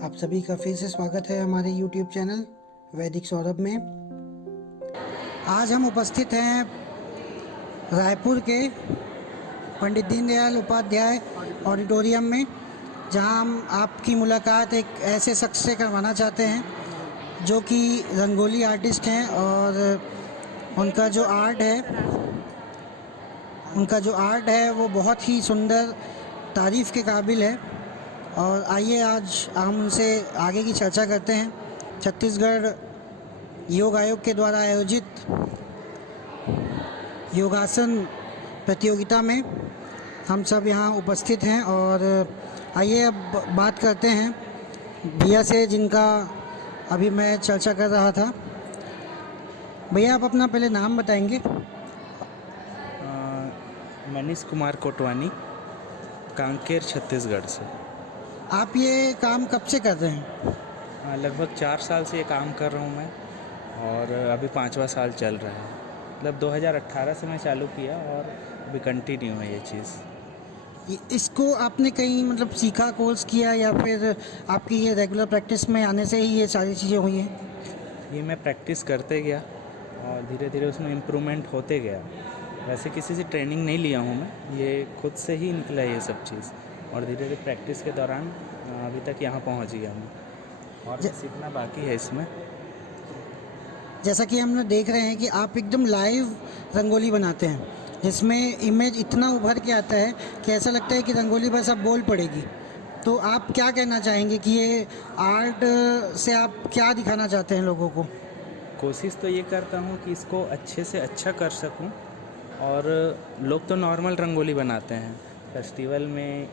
आप सभी का फिर से स्वागत है हमारे YouTube चैनल वैदिक सौरभ में। आज हम उपस्थित हैं रायपुर के पंडित दीनदयाल उपाध्याय ऑडिटोरियम में, जहां हम आपकी मुलाकात एक ऐसे शख्स से करवाना चाहते हैं जो कि रंगोली आर्टिस्ट हैं और उनका जो आर्ट है वो बहुत ही सुंदर, तारीफ़ के काबिल है। और आइए आज हम उनसे आगे की चर्चा करते हैं। छत्तीसगढ़ योग आयोग के द्वारा आयोजित योगासन प्रतियोगिता में हम सब यहाँ उपस्थित हैं और आइए अब बात करते हैं भैया से, जिनका अभी मैं चर्चा कर रहा था। भैया, आप अपना पहले नाम बताएंगे? मनीष कुमार कोटवानी, कांकेर छत्तीसगढ़ से। आप ये काम कब से कर रहे हैं? लगभग 4 साल से ये काम कर रहा हूँ मैं, और अभी 5वां साल चल रहा है। मतलब 2018 से मैं चालू किया और अभी कंटिन्यू है ये चीज़। इसको आपने कहीं मतलब सीखा, कोर्स किया, या फिर आपकी ये रेगुलर प्रैक्टिस में आने से ही ये सारी चीज़ें हुई हैं? ये मैं प्रैक्टिस करते गया और धीरे धीरे उसमें इम्प्रूवमेंट होते गया। वैसे किसी से ट्रेनिंग नहीं लिया हूँ मैं, ये खुद से ही निकला ये सब चीज़, और धीरे धीरे प्रैक्टिस के दौरान अभी तक यहाँ पहुँच गया हूँ, और सीखना बाकी है इसमें। जैसा कि हम देख रहे हैं कि आप एकदम लाइव रंगोली बनाते हैं, जिसमें इमेज इतना उभर के आता है कि ऐसा लगता है कि रंगोली बस अब बोल पड़ेगी। तो आप क्या कहना चाहेंगे कि ये आर्ट से आप क्या दिखाना चाहते हैं लोगों को? कोशिश तो ये करता हूँ कि इसको अच्छे से अच्छा कर सकूँ। और लोग तो नॉर्मल रंगोली बनाते हैं, फेस्टिवल में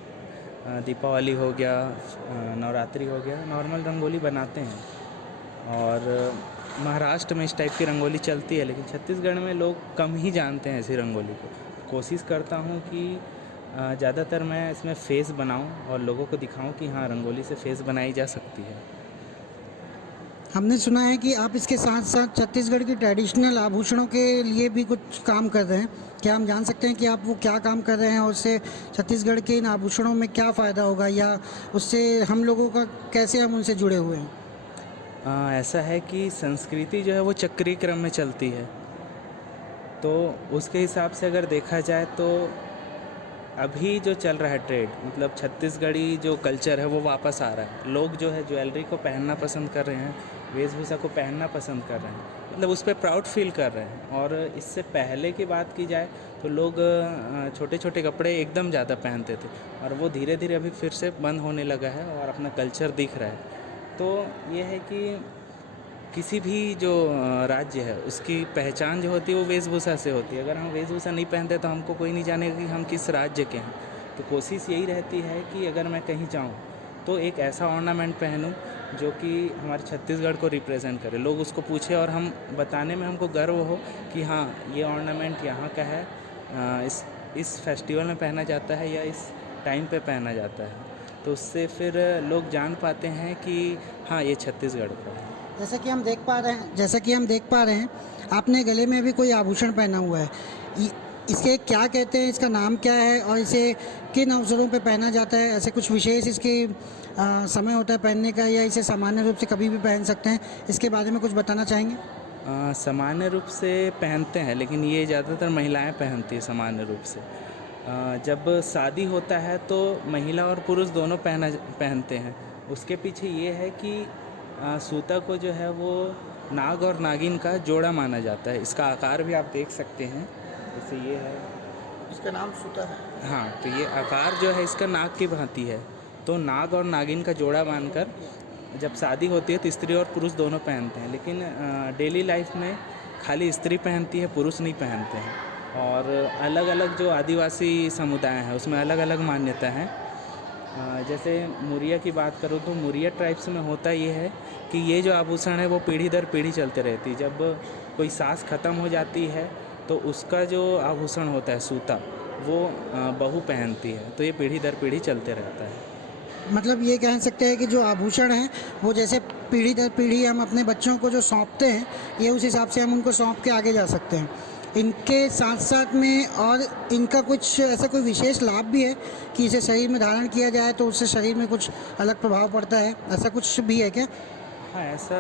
दीपावली हो गया, नवरात्रि हो गया, नॉर्मल रंगोली बनाते हैं। और महाराष्ट्र में इस टाइप की रंगोली चलती है, लेकिन छत्तीसगढ़ में लोग कम ही जानते हैं ऐसी रंगोली को। कोशिश करता हूँ कि ज़्यादातर मैं इसमें फेस बनाऊँ और लोगों को दिखाऊँ कि हाँ, रंगोली से फेस बनाई जा सकती है। हमने सुना है कि आप इसके साथ साथ छत्तीसगढ़ की ट्रेडिशनल आभूषणों के लिए भी कुछ काम कर रहे हैं। क्या हम जान सकते हैं कि आप वो क्या काम कर रहे हैं और उससे छत्तीसगढ़ के इन आभूषणों में क्या फ़ायदा होगा, या उससे हम लोगों का कैसे हम उनसे जुड़े हुए हैं? ऐसा है कि संस्कृति जो है वो चक्रीय क्रम में चलती है, तो उसके हिसाब से अगर देखा जाए तो अभी जो चल रहा है ट्रेड, मतलब छत्तीसगढ़ी जो कल्चर है वो वापस आ रहा है। लोग जो है ज्वेलरी को पहनना पसंद कर रहे हैं, वेशभूषा को पहनना पसंद कर रहे हैं, मतलब उस पर प्राउड फील कर रहे हैं। और इससे पहले की बात की जाए तो लोग छोटे छोटे कपड़े एकदम ज़्यादा पहनते थे, और वो धीरे धीरे अभी फिर से बंद होने लगा है और अपना कल्चर दिख रहा है। तो ये है कि किसी भी जो राज्य है उसकी पहचान जो होती है वो वेशभूषा से होती है। अगर हम वेशभूषा नहीं पहनते तो हमको कोई नहीं जानेगा कि हम किस राज्य के हैं। तो कोशिश यही रहती है कि अगर मैं कहीं जाऊं तो एक ऐसा ऑर्नामेंट पहनूं जो कि हमारे छत्तीसगढ़ को रिप्रेजेंट करे, लोग उसको पूछे और हम बताने में हमको गर्व हो कि हाँ, ये ऑर्नामेंट यहाँ का है, इस फेस्टिवल में पहना जाता है या इस टाइम पे पहना जाता है। तो उससे फिर लोग जान पाते हैं कि हाँ, ये छत्तीसगढ़ का है। जैसा कि हम देख पा रहे हैं, आपने गले में भी कोई आभूषण पहना हुआ है। इसके क्या कहते हैं, इसका नाम क्या है, और इसे किन अवसरों पे पहना जाता है? ऐसे कुछ विशेष इसके समय होता है पहनने का, या इसे सामान्य रूप से कभी भी पहन सकते हैं? इसके बारे में कुछ बताना चाहेंगे? सामान्य रूप से पहनते हैं, लेकिन ये ज़्यादातर महिलाएं पहनती हैं सामान्य रूप से। जब शादी होता है तो महिला और पुरुष दोनों पहनते हैं। उसके पीछे ये है कि सूता को जो है वो नाग और नागिन का जोड़ा माना जाता है। इसका आकार भी आप देख सकते हैं, जैसे ये है, इसका नाम सूता है। हाँ, तो ये आकार जो है इसका नाग की भांति है। तो नाग और नागिन का जोड़ा मानकर जब शादी होती है तो स्त्री और पुरुष दोनों पहनते हैं, लेकिन डेली लाइफ में खाली स्त्री पहनती है, पुरुष नहीं पहनते हैं। और अलग अलग जो आदिवासी समुदाय हैं उसमें अलग अलग मान्यता है। जैसे मुरिया की बात करूँ तो मुरिया ट्राइब्स में होता ये है कि ये जो आभूषण है वो पीढ़ी दर पीढ़ी चलते रहती है। जब कोई सास ख़त्म हो जाती है तो उसका जो आभूषण होता है सूता, वो बहू पहनती है, तो ये पीढ़ी दर पीढ़ी चलते रहता है। मतलब ये कह सकते हैं कि जो आभूषण हैं वो जैसे पीढ़ी दर पीढ़ी हम अपने बच्चों को जो सौंपते हैं, ये उस हिसाब से हम उनको सौंप के आगे जा सकते हैं। इनके साथ साथ में और इनका कुछ ऐसा कोई विशेष लाभ भी है कि इसे शरीर में धारण किया जाए तो उससे शरीर में कुछ अलग प्रभाव पड़ता है, ऐसा कुछ भी है क्या? हाँ, ऐसा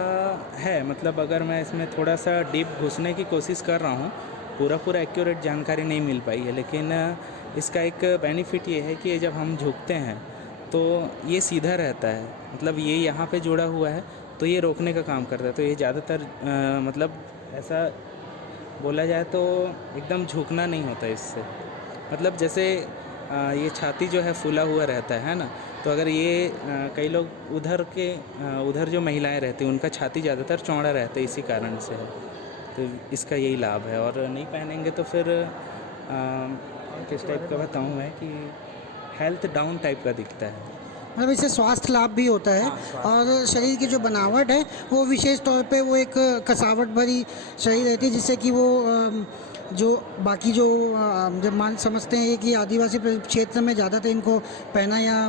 है। मतलब अगर मैं इसमें थोड़ा सा डीप घुसने की कोशिश कर रहा हूँ, पूरा एक्यूरेट जानकारी नहीं मिल पाई है, लेकिन इसका एक बेनिफिट ये है कि ये जब हम झुकते हैं तो ये सीधा रहता है। मतलब ये यहाँ पे जुड़ा हुआ है, तो ये रोकने का काम करता है। तो ये ज़्यादातर मतलब ऐसा बोला जाए तो एकदम झुकना नहीं होता इससे। मतलब जैसे ये छाती जो है फूला हुआ रहता है ना, तो अगर ये कई लोग उधर जो महिलाएं रहती हैं उनका छाती ज़्यादातर चौड़ा रहता है, इसी कारण से है। तो इसका यही लाभ है। और नहीं पहनेंगे तो फिर किस टाइप का बताऊँ मैं कि हेल्थ डाउन टाइप का दिखता है। मतलब इससे स्वास्थ्य लाभ भी होता है और शरीर की जो बनावट है वो विशेष तौर पे वो एक कसावट भरी शरीर रहती है, जिससे कि वो जो बाकी जो जब मान समझते हैं कि आदिवासी क्षेत्र में ज़्यादातर इनको पहना या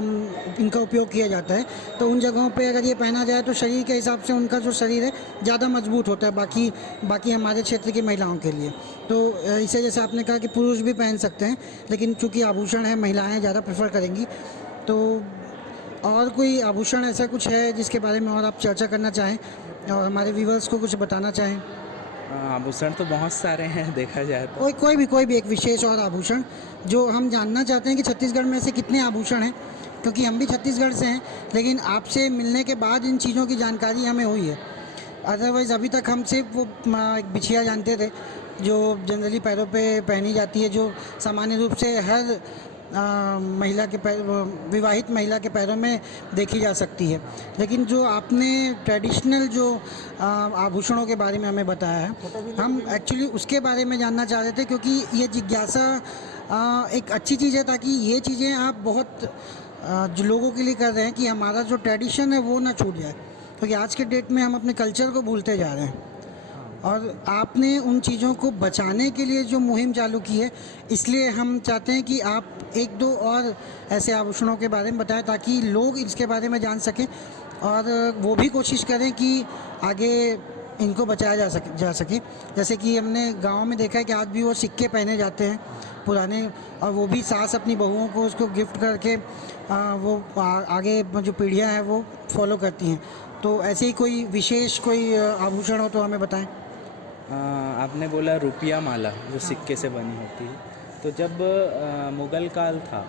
इनका उपयोग किया जाता है, तो उन जगहों पे अगर ये पहना जाए तो शरीर के हिसाब से उनका जो शरीर है ज़्यादा मजबूत होता है बाकी हमारे क्षेत्र की महिलाओं के लिए। तो इसे जैसे आपने कहा कि पुरुष भी पहन सकते हैं, लेकिन चूँकि आभूषण है महिलाएँ ज़्यादा प्रेफर करेंगी। तो और कोई आभूषण ऐसा कुछ है जिसके बारे में और आप चर्चा करना चाहें और हमारे व्यूवर्स को कुछ बताना चाहें? आभूषण तो बहुत सारे हैं देखा जाए तो। कोई भी एक विशेष और आभूषण जो हम जानना चाहते हैं कि छत्तीसगढ़ में ऐसे कितने आभूषण हैं, क्योंकि हम भी छत्तीसगढ़ से हैं, लेकिन आपसे मिलने के बाद इन चीज़ों की जानकारी हमें हुई है। अदरवाइज़ अभी तक हम सिर्फ वो एक बिछिया जानते थे जो जनरली पैरों पे पहनी जाती है, जो सामान्य रूप से हर महिला के पैर विवाहित महिला के पैरों में देखी जा सकती है। लेकिन जो आपने ट्रेडिशनल जो आभूषणों के बारे में हमें बताया है, हम एक्चुअली उसके बारे में जानना चाह रहे थे, क्योंकि ये जिज्ञासा एक अच्छी चीज़ है, ताकि ये चीज़ें आप बहुत जो लोगों के लिए कर रहे हैं कि हमारा जो ट्रेडिशन है वो ना छूट जाए, क्योंकि आज के डेट में हम अपने कल्चर को भूलते जा रहे हैं। और आपने उन चीज़ों को बचाने के लिए जो मुहिम चालू की है, इसलिए हम चाहते हैं कि आप एक दो और ऐसे आभूषणों के बारे में बताएं ताकि लोग इसके बारे में जान सकें और वो भी कोशिश करें कि आगे इनको बचाया जा सके। जैसे कि हमने गांव में देखा है कि आज भी वो सिक्के पहने जाते हैं पुराने, और वो भी सास अपनी बहुओं को उसको गिफ्ट करके आगे जो पीढ़ियां हैं वो फॉलो करती हैं। तो ऐसे ही कोई विशेष कोई आभूषण हो तो हमें बताएं। आपने बोला रुपया माला जो सिक्के से बनी होती है। तो जब मुग़ल काल था,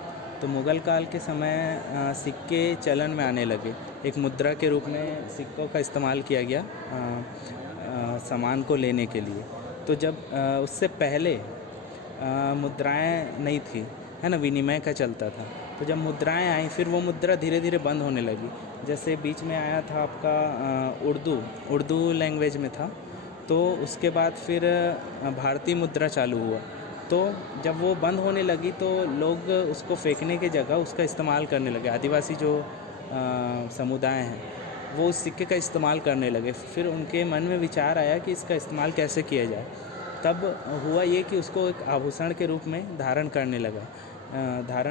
तो मुग़ल काल के समय सिक्के चलन में आने लगे। एक मुद्रा के रूप में सिक्कों का इस्तेमाल किया गया सामान को लेने के लिए। तो जब उससे पहले मुद्राएं नहीं थी, है ना, विनिमय का चलता था। तो जब मुद्राएं आई, फिर वो मुद्रा धीरे धीरे बंद होने लगी। जैसे बीच में आया था आपका उर्दू लैंग्वेज में था, तो उसके बाद फिर भारतीय मुद्रा चालू हुआ। तो जब वो बंद होने लगी तो लोग उसको फेंकने की जगह उसका इस्तेमाल करने लगे। आदिवासी जो समुदाय हैं वो उस सिक्के का इस्तेमाल करने लगे। फिर उनके मन में विचार आया कि इसका इस्तेमाल कैसे किया जाए। तब हुआ ये कि उसको एक आभूषण के रूप में धारण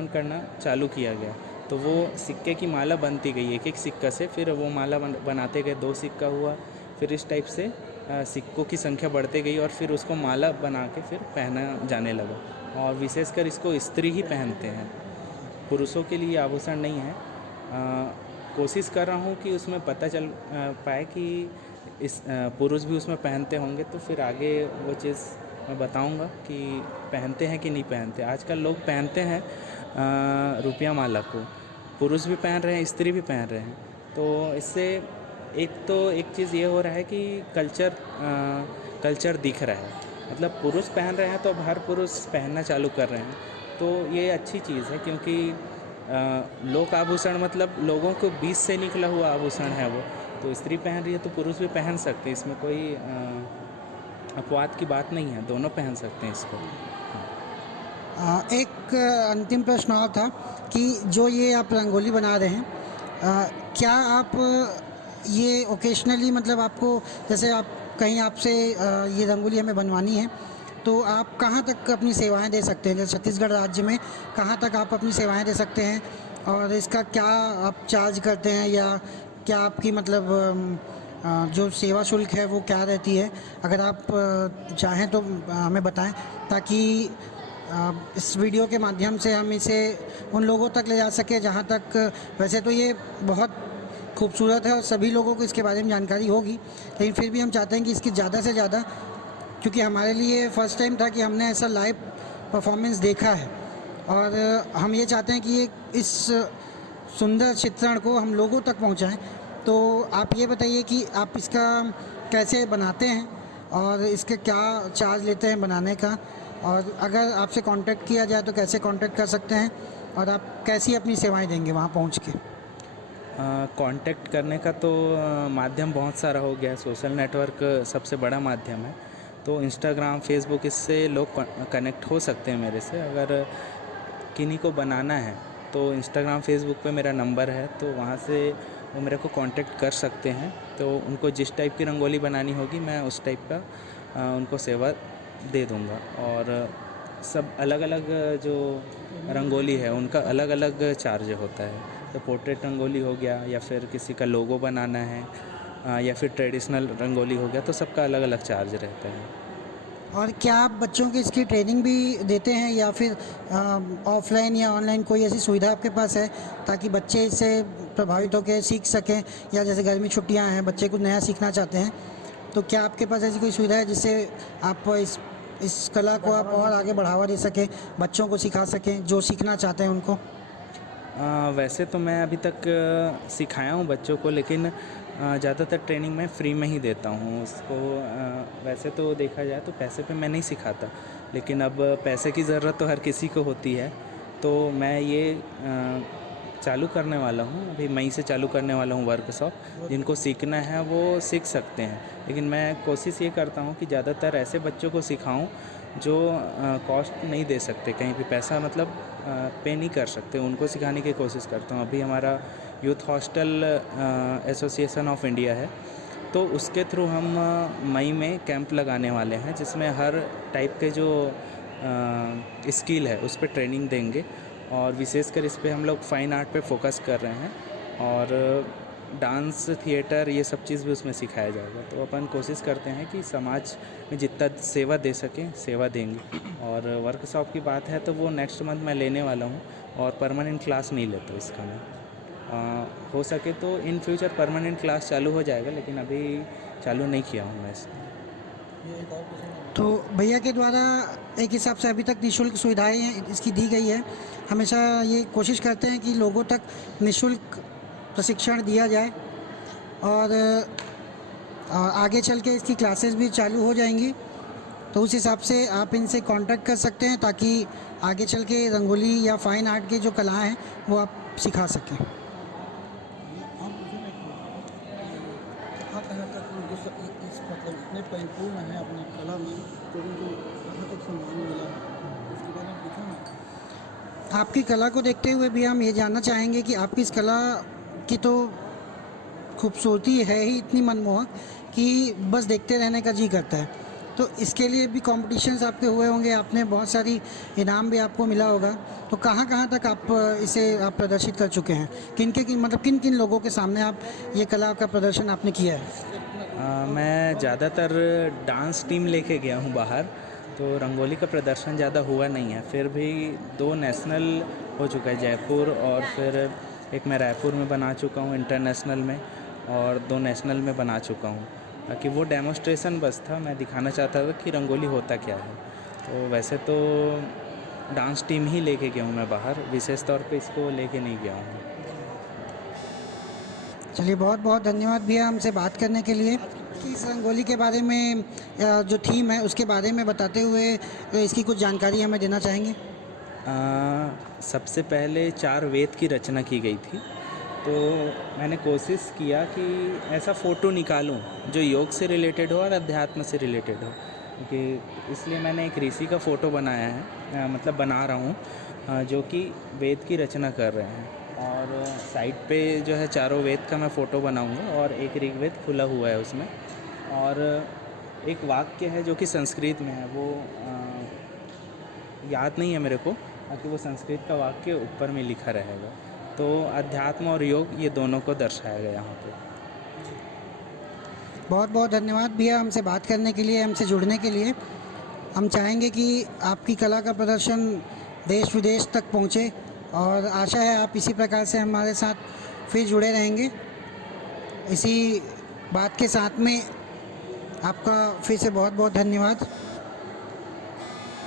करना चालू किया गया। तो वो सिक्के की माला बनती गई एक एक सिक्का से, फिर वो माला बनाते गए, 2 सिक्का हुआ, फिर इस टाइप से सिक्कों की संख्या बढ़ती गई और फिर उसको माला बना के फिर पहना जाने लगा। और विशेषकर इसको स्त्री ही पहनते हैं, पुरुषों के लिए आभूषण नहीं है। कोशिश कर रहा हूँ कि उसमें पता चल पाए कि इस पुरुष भी उसमें पहनते होंगे, तो फिर आगे वो चीज़ मैं बताऊँगा कि पहनते हैं कि नहीं पहनते। आजकल लोग पहनते हैं रुपया माला को, पुरुष भी पहन रहे हैं, स्त्री भी पहन रहे हैं। तो इससे एक चीज़ ये हो रहा है कि कल्चर दिख रहा है। मतलब पुरुष पहन रहे हैं तो अब हर पुरुष पहनना चालू कर रहे हैं। तो ये अच्छी चीज़ है, क्योंकि लोक आभूषण मतलब लोगों को बीच से निकला हुआ आभूषण है वो। तो स्त्री पहन रही है तो पुरुष भी पहन सकते हैं, इसमें कोई अपवाद की बात नहीं है, दोनों पहन सकते हैं इसको। एक अंतिम प्रश्न और था कि जो ये आप रंगोली बना रहे हैं, क्या आप ये ओकेशनली, मतलब आपको जैसे आप कहीं आपसे ये रंगोली हमें बनवानी है तो आप कहाँ तक अपनी सेवाएं दे सकते हैं? जैसे छत्तीसगढ़ राज्य में कहाँ तक आप अपनी सेवाएं दे सकते हैं और इसका क्या आप चार्ज करते हैं, या क्या आपकी मतलब जो सेवा शुल्क है वो क्या रहती है, अगर आप चाहें तो हमें बताएं, ताकि इस वीडियो के माध्यम से हम इसे उन लोगों तक ले जा सकें जहां तक, वैसे तो ये बहुत खूबसूरत है और सभी लोगों को इसके बारे में जानकारी होगी, लेकिन फिर भी हम चाहते हैं कि इसकी ज़्यादा से ज़्यादा, क्योंकि हमारे लिए फ़र्स्ट टाइम था कि हमने ऐसा लाइव परफॉर्मेंस देखा है, और हम ये चाहते हैं कि ये इस सुंदर चित्रण को हम लोगों तक पहुंचाएं। तो आप ये बताइए कि आप इसका कैसे बनाते हैं और इसके क्या चार्ज लेते हैं बनाने का, और अगर आपसे कांटेक्ट किया जाए तो कैसे कांटेक्ट कर सकते हैं, और आप कैसी अपनी सेवाएं देंगे वहां पहुंच के। कांटेक्ट करने का तो माध्यम बहुत सारा हो गया है। सोशल नेटवर्क सबसे बड़ा माध्यम है, तो इंस्टाग्राम, फेसबुक, इससे लोग कनेक्ट हो सकते हैं मेरे से। अगर किन्हीं को बनाना है तो इंस्टाग्राम, फेसबुक पे मेरा नंबर है, तो वहाँ से वो मेरे को कांटेक्ट कर सकते हैं। तो उनको जिस टाइप की रंगोली बनानी होगी मैं उस टाइप का उनको सेवा दे दूँगा। और सब अलग अलग जो रंगोली है उनका अलग अलग चार्ज होता है। तो पोर्ट्रेट रंगोली हो गया, या फिर किसी का लोगो बनाना है, या फिर ट्रेडिशनल रंगोली हो गया, तो सबका अलग अलग चार्ज रहता है। और क्या आप बच्चों की इसकी ट्रेनिंग भी देते हैं, या फिर ऑफलाइन या ऑनलाइन कोई ऐसी सुविधा आपके पास है ताकि बच्चे इससे प्रभावित होकर सीख सकें, या जैसे गर्मी छुट्टियां हैं, बच्चे कुछ नया सीखना चाहते हैं, तो क्या आपके पास ऐसी कोई सुविधा है जिससे आप इस कला को आप और आगे बढ़ावा दे सकें, बच्चों को सिखा सकें जो सीखना चाहते हैं उनको? वैसे तो मैं अभी तक सिखाया हूँ बच्चों को, लेकिन ज़्यादातर ट्रेनिंग मैं फ्री में ही देता हूँ उसको। वैसे तो देखा जाए तो पैसे पे मैं नहीं सिखाता, लेकिन अब पैसे की ज़रूरत तो हर किसी को होती है, तो मैं ये चालू करने वाला हूँ। अभी मई से चालू करने वाला हूँ वर्कशॉप। जिनको सीखना है वो सीख सकते हैं, लेकिन मैं कोशिश ये करता हूँ कि ज़्यादातर ऐसे बच्चों को सिखाऊँ जो कॉस्ट नहीं दे सकते, कहीं भी पैसा मतलब पे नहीं कर सकते, उनको सिखाने की कोशिश करता हूँ। अभी हमारा youth hostel association of India है, तो उसके थ्रू हम मई में कैंप लगाने वाले हैं, जिसमें हर टाइप के जो स्किल है उस पर ट्रेनिंग देंगे। और विशेषकर इस पे हम लोग फ़ाइन आर्ट पे फोकस कर रहे हैं, और डांस, थिएटर, ये सब चीज़ भी उसमें सिखाया जाएगा। तो अपन कोशिश करते हैं कि समाज में जितना सेवा दे सकें सेवा देंगे। और वर्कशॉप की बात है तो वो नेक्स्ट मंथ मैं लेने वाला हूँ, और परमानेंट क्लास नहीं लेता इसका मैं। हो सके तो इन फ्यूचर परमानेंट क्लास चालू हो जाएगा, लेकिन अभी चालू नहीं किया हूँ मैं इसको। तो भैया के द्वारा एक हिसाब से अभी तक निःशुल्क सुविधाएं इसकी दी गई है। हमेशा ये कोशिश करते हैं कि लोगों तक निःशुल्क प्रशिक्षण दिया जाए, और आगे चल के इसकी क्लासेस भी चालू हो जाएंगी, तो उस हिसाब से आप इनसे कांटेक्ट कर सकते हैं ताकि आगे चल के रंगोली या फाइन आर्ट की जो कला है वो आप सिखा सकें। आप यहाँ तक इस मतलब इतने परिपूर्ण है अपनी कला में, तो उनको यहाँ तक सम्मान मिला है, उसके बारे में पूछो ना। आपकी कला को देखते हुए भी हम ये जानना चाहेंगे कि आपकी इस कला की तो खूबसूरती है ही इतनी मनमोहक कि बस देखते रहने का जी करता है। तो इसके लिए भी कॉम्पिटिशन्स आपके हुए होंगे, आपने बहुत सारी इनाम भी आपको मिला होगा, तो कहाँ तक आप इसे आप प्रदर्शित कर चुके हैं? किन किन लोगों के सामने आप ये कला का प्रदर्शन आपने किया है? मैं ज़्यादातर डांस टीम लेके गया हूँ बाहर, तो रंगोली का प्रदर्शन ज़्यादा हुआ नहीं है। फिर भी 2 नेशनल हो चुका है, जयपुर, और फिर एक मैं रायपुर में बना चुका हूँ इंटरनेशनल में, और 2 नेशनल में बना चुका हूँ। बाकी वो डेमोस्ट्रेशन बस था, मैं दिखाना चाहता था कि रंगोली होता क्या है। तो वैसे तो डांस टीम ही लेके गया हूँ मैं बाहर, विशेष तौर पे इसको लेके नहीं गया हूँ। चलिए, बहुत बहुत धन्यवाद भैया हमसे बात करने के लिए। इस रंगोली के बारे में जो थीम है उसके बारे में बताते हुए इसकी कुछ जानकारी हमें देना चाहेंगे? सबसे पहले 4 वेद की रचना की गई थी, तो मैंने कोशिश किया कि ऐसा फ़ोटो निकालूं जो योग से रिलेटेड हो और अध्यात्म से रिलेटेड हो, क्योंकि इसलिए मैंने एक ऋषि का फ़ोटो बनाया है, मतलब बना रहा हूँ, जो कि वेद की रचना कर रहे हैं। और साइड पे जो है चारों वेद का मैं फ़ोटो बनाऊँगा, और एक ऋग्वेद खुला हुआ है उसमें, और एक वाक्य है जो कि संस्कृत में है, वो याद नहीं है मेरे को, बाकी वो संस्कृत का वाक्य ऊपर में लिखा रहेगा। तो अध्यात्म और योग ये दोनों को दर्शाया गया यहाँ पे। बहुत बहुत धन्यवाद भैया हमसे बात करने के लिए, हमसे जुड़ने के लिए। हम चाहेंगे कि आपकी कला का प्रदर्शन देश विदेश तक पहुँचे और आशा है आप इसी प्रकार से हमारे साथ फिर जुड़े रहेंगे। इसी बात के साथ में आपका फिर से बहुत बहुत धन्यवाद।